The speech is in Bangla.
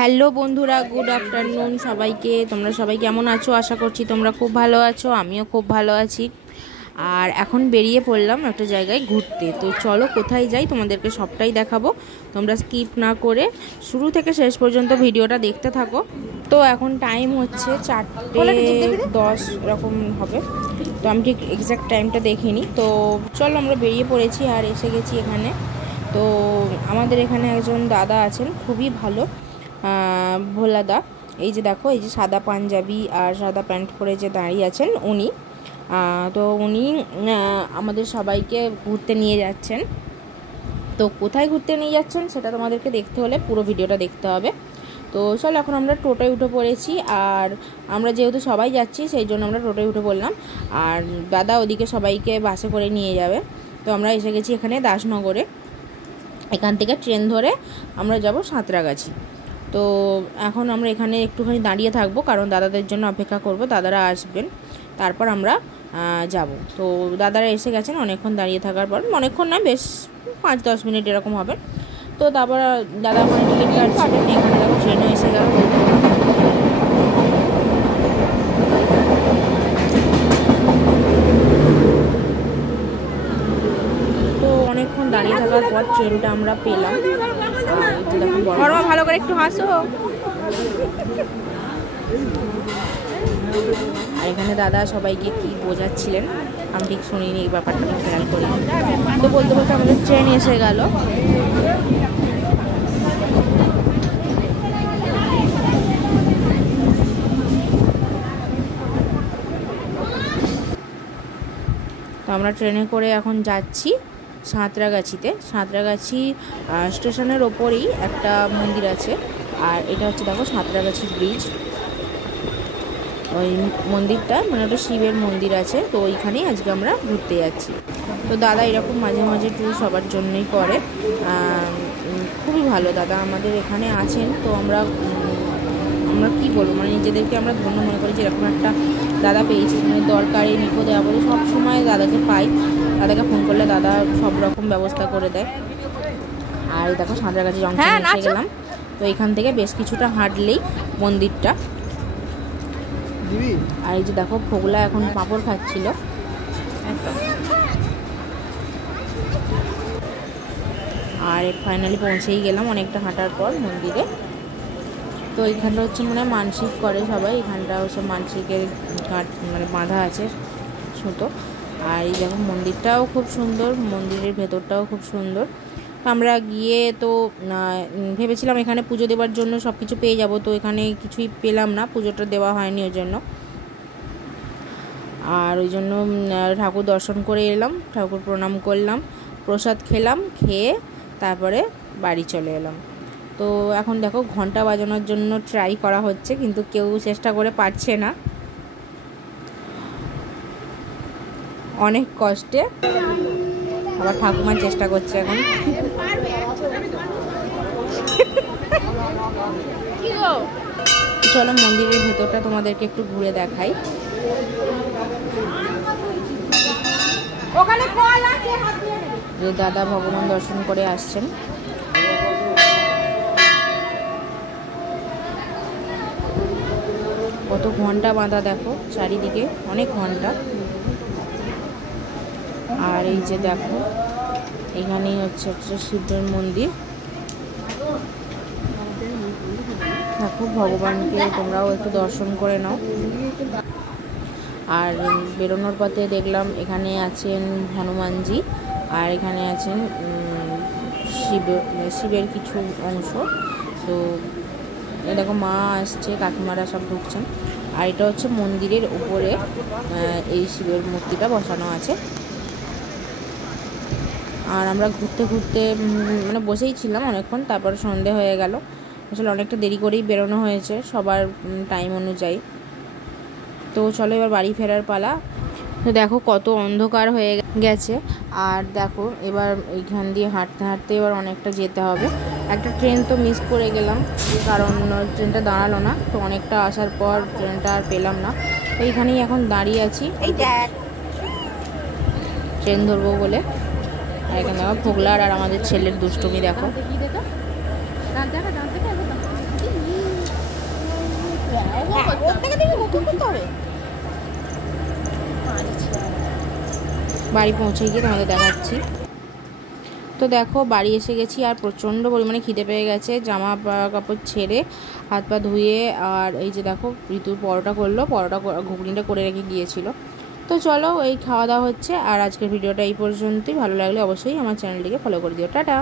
হ্যালো বন্ধুরা, গুড আফটারনুন সবাইকে। তোমরা সবাই কেমন আছো? আশা করছি তোমরা খুব ভালো আছো, আমিও খুব ভালো আছি। আর এখন বেরিয়ে পড়লাম একটা জায়গায় ঘুরতে। তো চলো কোথায় যাই তোমাদেরকে সবটাই দেখাবো, তোমরা স্কিপ না করে শুরু থেকে শেষ পর্যন্ত ভিডিওটা দেখতে থাকো। তো এখন টাইম হচ্ছে 4:10 এরকম হবে, তো আমি ঠিক এক্স্যাক্ট টাইমটা দেখিনি। তো চলো আমরা বেরিয়ে পড়েছি আর এসে গেছি এখানে। তো আমাদের এখানে একজন দাদা আছেন, খুবই ভালো, ভোলাদা। এই যে দেখো, এই যে সাদা পাঞ্জাবি আর সাদা প্যান্ট পরে যে দাঁড়িয়ে আছেন উনি। তো উনি আমাদের সবাইকে ঘুরতে নিয়ে যাচ্ছেন। তো কোথায় ঘুরতে নিয়ে যাচ্ছেন সেটা তোমাদেরকে দেখতে হলে পুরো ভিডিওটা দেখতে হবে। তো চলো এখন আমরা টোটোয় উঠে পড়েছি, আর আমরা যেহেতু সবাই যাচ্ছি সেই জন্য আমরা টোটোয় উঠে পড়লাম। আর দাদা ওদিকে সবাইকে বাসে করে নিয়ে যাবে। তো আমরা এসে গেছি এখানে দাসনগরে। এখান থেকে ট্রেন ধরে আমরা যাব সাঁতরাগাছি। তো এখন আমরা এখানে একটুখানি দাঁড়িয়ে থাকবো, কারণ দাদাদের জন্য অপেক্ষা করব, দাদারা আসবেন, তারপর আমরা যাব। তো দাদারা এসে গেছেন, অনেকক্ষণ দাঁড়িয়ে থাকার পর, অনেকক্ষণ না, বেশ 5-10 মিনিট এরকম হবে। তো তারপর দাদা ওখানে টিকিট কাটছিলেন, এখানে দেখো ট্রেনও এসে গেল। তো অনেকক্ষণ দাঁড়িয়ে থাকার পর ট্রেনটা আমরা পেলাম। ভালো করে একটু হাসো। আর এখানে দাদা সবাইকে কি বোঝাচ্ছিলেন আমি ঠিক শুনিনি, এই ব্যাপারটা আমি খেয়াল করি। তো বলতে বলতে আমাদের ট্রেন এসে গেল। তো আমরা ট্রেনে করে এখন যাচ্ছি সাঁতরাগাছিতে। সাঁতরাগাছি স্টেশনের ওপরেই একটা মন্দির আছে, আর এটা হচ্ছে দেখো সাঁতরাগাছি ব্রিজ। ওই মন্দিরটা মানে ওটা শিবের মন্দির আছে, তো ওইখানেই আজকে আমরা ঘুরতে যাচ্ছি। তো দাদা এরকম মাঝে মাঝে ট্যুর সবার জন্যই করে, খুবই ভালো দাদা আমাদের এখানে আছেন। তো আমরা কি বলবো, মানে নিজেদেরকে আমরা ধন্য মনে করি যে এরকম একটা দাদা পেয়েছি, মানে দরকারে বিপদে আপদে সব সময় দাদাকে পাই। দাদাকে ফোন করলে দাদা সব রকম ব্যবস্থা করে দেয়। আর দেখো সাঁতরাগাছি জংশনে এসে গেলাম। তো এখান থেকে বেশ কিছুটা হাঁটলেই মন্দিরটা। আর এই যে দেখো ফোগলা এখন পাঁপড় খাচ্ছিল। আর ফাইনালি পৌঁছেই গেলাম অনেকটা হাঁটার পর মন্দিরে। তো এইখানটা হচ্ছে মানে মানসিক করে সবাই, এখানটা হচ্ছে মানসিকের মানে বাঁধা আছে সুতো। আর এই দেখো মন্দিরটাও খুব সুন্দর, মন্দিরের ভেতরটাও খুব সুন্দর। আমরা গিয়ে তো ভেবেছিলাম এখানে পুজো দেওয়ার জন্য সব কিছু পেয়ে যাব, তো এখানে কিছুই পেলাম না, পুজোটা দেওয়া হয়নি ওই জন্য। আর ওই জন্য ঠাকুর দর্শন করে এলাম, ঠাকুর প্রণাম করলাম, প্রসাদ খেলাম, খেয়ে তারপরে বাড়ি চলে এলাম। তো এখন দেখো ঘন্টা বাজানোর জন্য ট্রাই করা হচ্ছে, কিন্তু কেউ চেষ্টা করে পারছে না, অনেক কষ্টে। আবার ঠাকুমার চেষ্টা করছে এখন। চলো মন্দিরের ভেতরটা তোমাদেরকে একটু ঘুরে দেখাই। যে দাদা ভগবান দর্শন করে আসছেন। কত ঘন্টা বাঁধা দেখো চারিদিকে, অনেক ঘন্টা। আর এই যে দেখো এখানেই হচ্ছে একটা শিবের মন্দির। দেখো ভগবানকে তোমরাও একটু দর্শন করে নাও। আর বেরোনোর পথে দেখলাম এখানে আছেন হনুমানজি, আর এখানে আছেন শিবের কিছু অংশ। তো দেখো মা আসছে, কাকিমারা সব ঢুকছেন। আর এটা হচ্ছে মন্দিরের উপরে এই শিবের মূর্তিটা বসানো আছে। আর আমরা ঘুরতে ঘুরতে মানে বসেই ছিলাম অনেকক্ষণ, তারপর সন্ধে হয়ে গেল। আসলে অনেকটা দেরি করেই বেরোনো হয়েছে সবার টাইম অনুযায়ী। তো চলো এবার বাড়ি ফেরার পালা। তো দেখো কত অন্ধকার হয়ে গেছে, আর দেখো এবার এইখান দিয়ে হাঁটতে হাঁটতে এবার অনেকটা যেতে হবে। একটা ট্রেন তো মিস করে গেলাম, কারণ ট্রেনটা দাঁড়ালো না। তো অনেকটা আসার পর ট্রেনটা আর পেলাম না, তো এইখানেই এখন দাঁড়িয়ে আছি ট্রেন ধরবো বলে। আর এখানে দেখো ফোগলার আর আমাদের ছেলের দুষ্টুমি দেখো। করতে হবে। বাড়ি পৌঁছে গিয়ে তোমাদের দেখাচ্ছি। তো দেখো বাড়ি এসে গেছি আর প্রচণ্ড পরিমাণে খিদে পেয়ে গেছে। জামা কাপড় ছেড়ে হাত পা ধুয়ে আর এই যে দেখো ঋতুর পরোটা করলো, পরোটা ঘুগনিটা করে রেখে গিয়েছিল। তো চলো এই খাওয়া দাওয়া হচ্ছে। আর আজকের ভিডিওটা এই পর্যন্তই। ভালো লাগলে অবশ্যই আমার চ্যানেলটিকে ফলো করে দিও। টাটা।